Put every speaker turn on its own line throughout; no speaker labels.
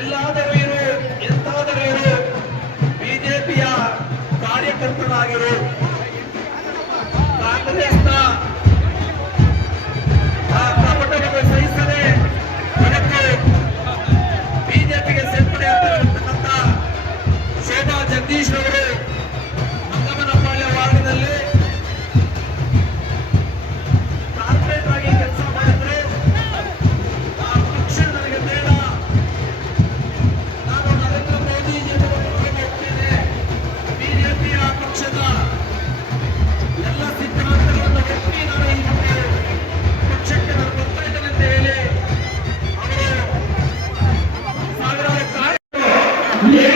ಎಲ್ಲಾದರೂ ಇರು, ಎಂತಾದರೂ ಇರು. ಬಿಜೆಪಿಯ ಕಾರ್ಯಕರ್ತನಾಗಿರು. ಕಾಂಗ್ರೆಸ್ನ ಕಪಟವನ್ನು ಸಹಿಸದೆ ಅದಕ್ಕೆ ಬಿಜೆಪಿಗೆ ಸೇರ್ಪಡೆ ಆಗ್ತಿರತಕ್ಕಂಥ ಶೋಭಾ ಜಗದೀಶ್ ಅವರು
Yeah.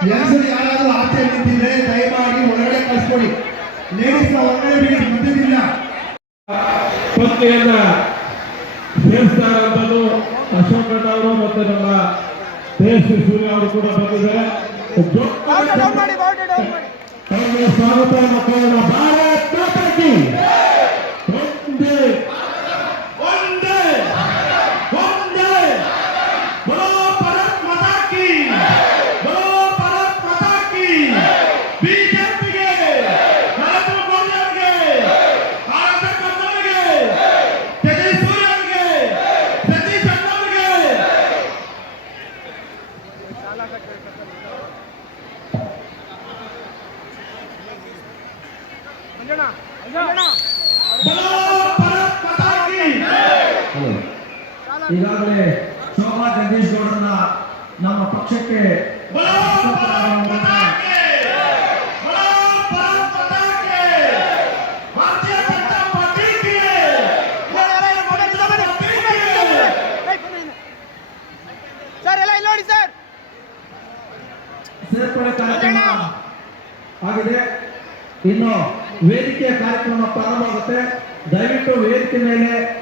ಹೆಂಗಸರು ಯಾರಾದರೂ ಆಚೆ ನಿಂತಿದ್ರೆ ದಯಮಾಡಿ ಒಳಗಡೆ ಕಳಿಸ್ಕೊಡಿ. ಲೇಡೀಸ್ ಒಳಗಡೆ ಬಿಡಿ ಬಂದಿದ್ದಿಲ್ಲ
ಪತ್ನಿಯನ್ನ ಸೇರಿಸ್ತಾರಂತದ್ದು ಅಶೋಕ್ ಗೌಡ ಅವರು ಮತ್ತೆ ನಮ್ಮ ತೇಜಸ್ವಿ ಸೂರ್ಯ ಅವರು ಕೂಡ ಬಂದಿದ್ದಾರೆ. ಸ್ವಾಗತ ಭಾರತ ಭಾರತ್
ಈಗಾಗಲೇ ಶೋಭಾ ಜಗದೀಶ್ ಗೌಡರನ್ನ ನಮ್ಮ ಪಕ್ಷಕ್ಕೆ
ಬರೋ ಭಾರತ್ ಮಾತಾ ಕಿ ಬರೋ ಭಾರತ್ ಮಾತಾ ಕಿ ಭಾರತೀಯ ಜನತಾ ಪಾರ್ಟಿ ಕಿ
ಸರ್ ಎಲ್ಲ ಇಲ್ಲಿ ನೋಡಿ ಸರ್.
ಸೇರ್ಪಡೆ ಕಾರ್ಯಕ್ರಮ ಆಗಿದೆ. ಇನ್ನು ವೇದಿಕೆಯ ಕಾರ್ಯಕ್ರಮ ಪ್ರಾರಂಭ ಆಗುತ್ತೆ. ದಯವಿಟ್ಟು ವೇದಿಕೆ ಮೇಲೆ